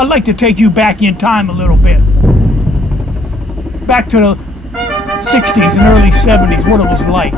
I'd like to take you back in time a little bit. Back to the 60s and early 70s, what it was like.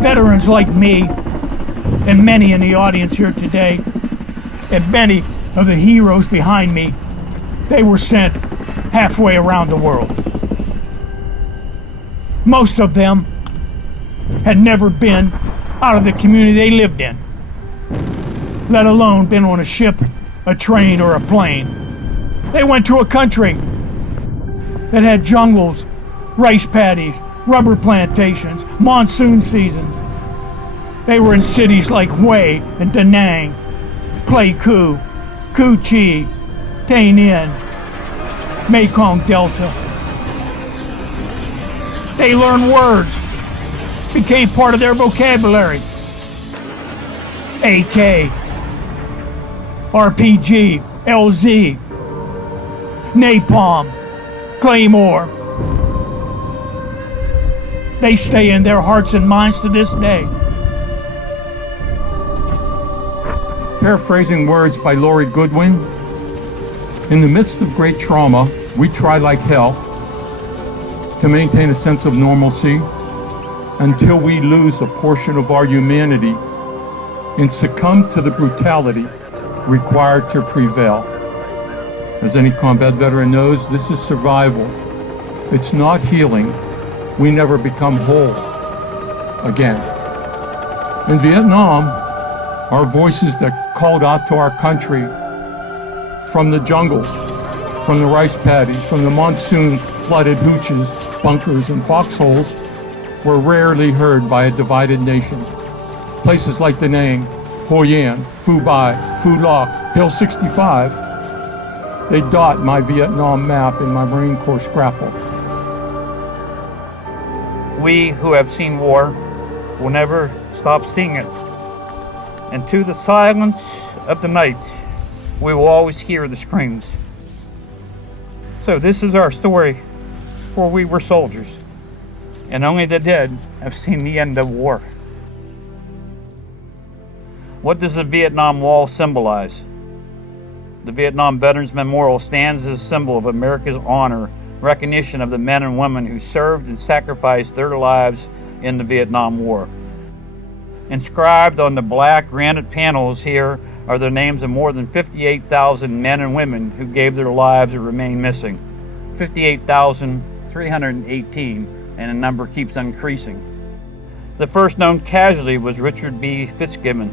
Veterans like me, and many in the audience here today, and many of the heroes behind me, they were sent halfway around the world. Most of them had never been out of the community they lived in, let alone been on a ship, a train, or a plane. They went to a country that had jungles, rice paddies, rubber plantations, monsoon seasons. They were in cities like Hue and Da Nang, Pleiku, Cu Chi, Tay Ninh, Mekong Delta. They learned words, became part of their vocabulary. AK, RPG, LZ, Napalm, Claymore. They stay in their hearts and minds to this day. Paraphrasing words by Laurie Goodwin, in the midst of great trauma, we try like hell to maintain a sense of normalcy until we lose a portion of our humanity and succumb to the brutality required to prevail. As any combat veteran knows, this is survival. It's not healing. We never become whole again. In Vietnam, our voices that called out to our country from the jungles, from the rice paddies, from the monsoon flooded hooches, bunkers, and foxholes were rarely heard by a divided nation. Places like Da Nang, Hoi An, Phu Bai, Phu Loc, Hill 65, they dot my Vietnam map in my Marine Corps scrapbook. We who have seen war will never stop seeing it. And to the silence of the night, we will always hear the screams. So this is our story, for we were soldiers, and only the dead have seen the end of war. What does the Vietnam Wall symbolize? The Vietnam Veterans Memorial stands as a symbol of America's honor, recognition of the men and women who served and sacrificed their lives in the Vietnam War. Inscribed on the black granite panels here are the names of more than 58,000 men and women who gave their lives or remain missing. 58,318, and the number keeps increasing. The first known casualty was Richard B. Fitzgibbon,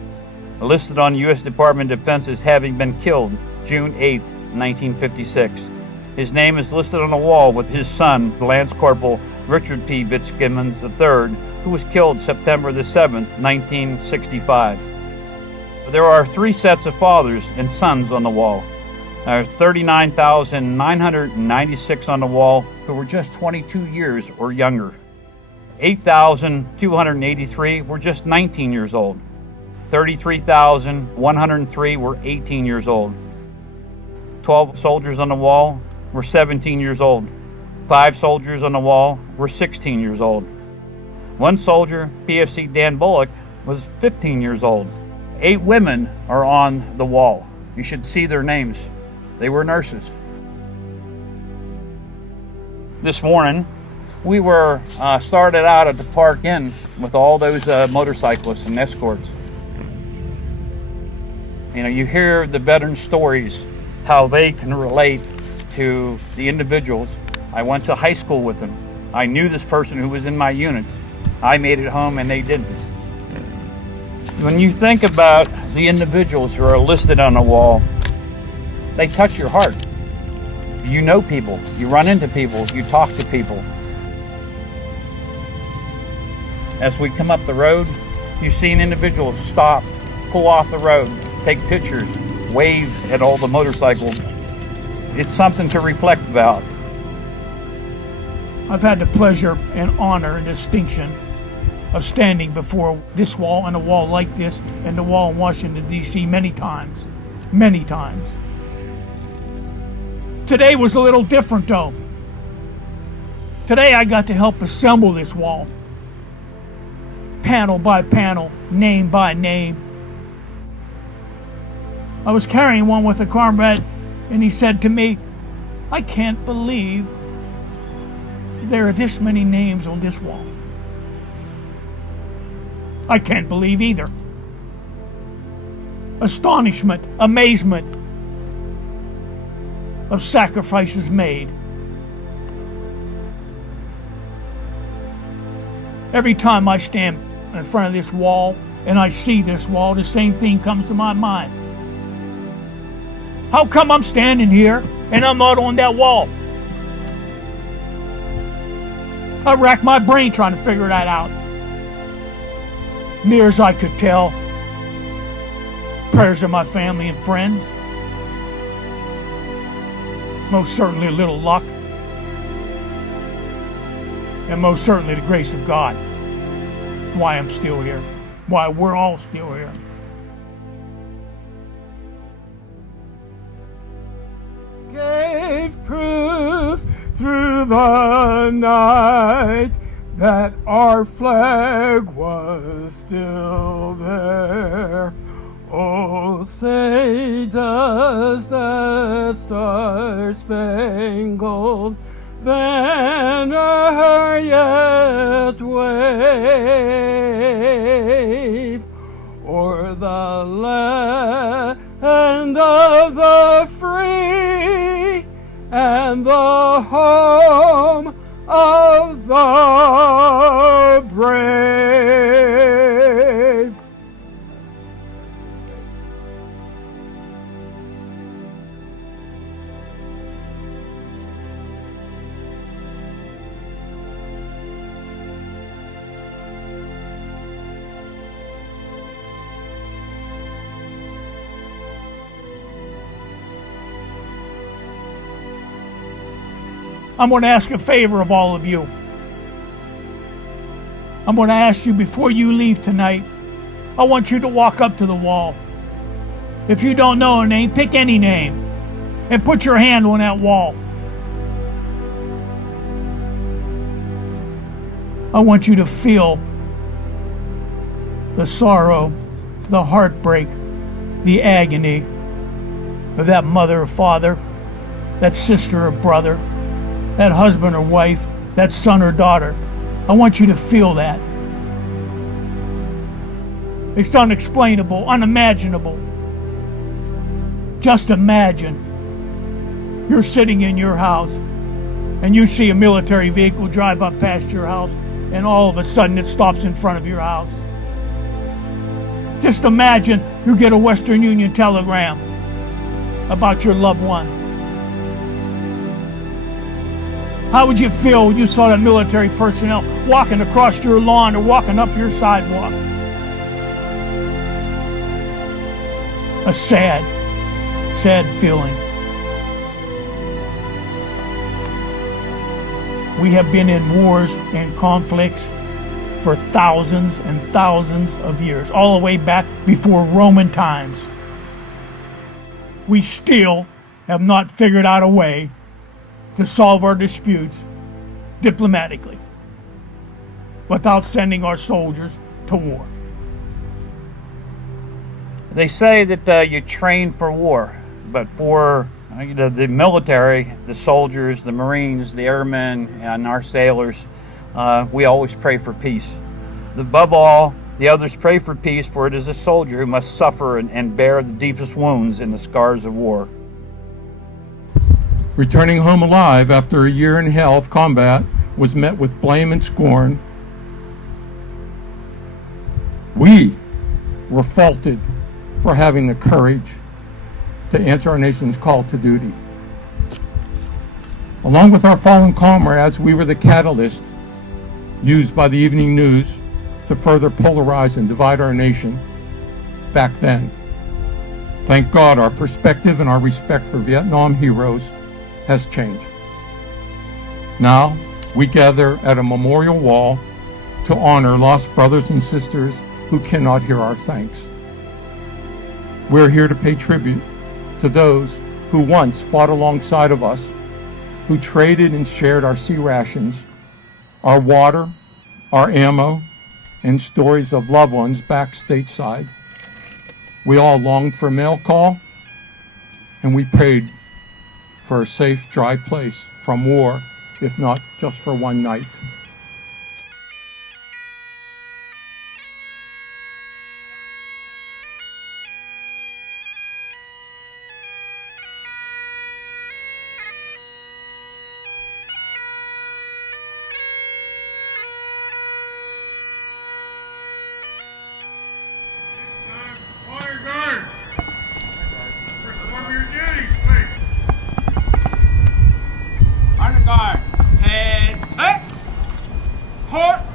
listed on U.S. Department of Defense as having been killed June 8, 1956. His name is listed on a wall with his son, Lance Corporal Richard P. Fitzgibbon III, who was killed September the 7th, 1965. There are 3 sets of fathers and sons on the wall. There are 39,996 on the wall who were just 22 years or younger. 8,283 were just 19 years old. 33,103 were 18 years old. 12 soldiers on the wall were 17 years old. 5 soldiers on the wall were 16 years old. 1 soldier, PFC Dan Bullock, was 15 years old. 8 women are on the wall. You should see their names. They were nurses. This morning, we were started out at the Park Inn with all those motorcyclists and escorts. You know, you hear the veteran stories, how they can relate to the individuals. I went to high school with them. I knew this person who was in my unit. I made it home and they didn't. When you think about the individuals who are listed on the wall, they touch your heart. You know people, you run into people, you talk to people. As we come up the road, you see an individual stop, pull off the road, take pictures, wave at all the motorcycles. It's something to reflect about. I've had the pleasure and honor and distinction of standing before this wall and a wall like this and the wall in Washington, D.C. many times. Many times. Today was a little different though. Today I got to help assemble this wall. Panel by panel, name by name. I was carrying one with a comrade And he said to me, I can't believe there are this many names on this wall. I can't believe either. Astonishment, amazement of sacrifices made. Every time I stand in front of this wall and I see this wall, the same thing comes to my mind. How come I'm standing here and I'm not on that wall? I racked my brain trying to figure that out. Near as I could tell, prayers of my family and friends. Most certainly a little luck. And most certainly the grace of God. Why I'm still here. Why we're all still here. Gave proof through the night that our flag was still there. Oh, say does that star-spangled banner yet wave o'er the land of the free and the home of the brave. I'm going to ask a favor of all of you. I'm going to ask you before you leave tonight, I want you to walk up to the wall. If you don't know a name, pick any name and put your hand on that wall. I want you to feel the sorrow, the heartbreak, the agony of that mother or father, that sister or brother, that husband or wife, that son or daughter. I want you to feel that. It's unexplainable, unimaginable. Just imagine you're sitting in your house and you see a military vehicle drive up past your house and all of a sudden it stops in front of your house. Just imagine you get a Western Union telegram about your loved one. How would you feel when you saw that military personnel walking across your lawn or walking up your sidewalk? A sad, sad feeling. We have been in wars and conflicts for thousands and thousands of years, all the way back before Roman times. We still have not figured out a way to solve our disputes diplomatically without sending our soldiers to war. They say that you train for war, but for the military, the soldiers, the Marines, the airmen, and our sailors, we always pray for peace. Above all, the others pray for peace, for it is a soldier who must suffer and bear the deepest wounds and the scars of war. Returning home alive after a year in hell of combat was met with blame and scorn. We were faulted for having the courage to answer our nation's call to duty. Along with our fallen comrades, we were the catalyst used by the evening news to further polarize and divide our nation back then. Thank God our perspective and our respect for Vietnam heroes has changed. Now, we gather at a memorial wall to honor lost brothers and sisters who cannot hear our thanks. We're here to pay tribute to those who once fought alongside of us, who traded and shared our sea rations, our water, our ammo, and stories of loved ones back stateside. We all longed for mail call, and we prayed for a safe, dry place from war, if not just for one night. Under guard. Head back. Port.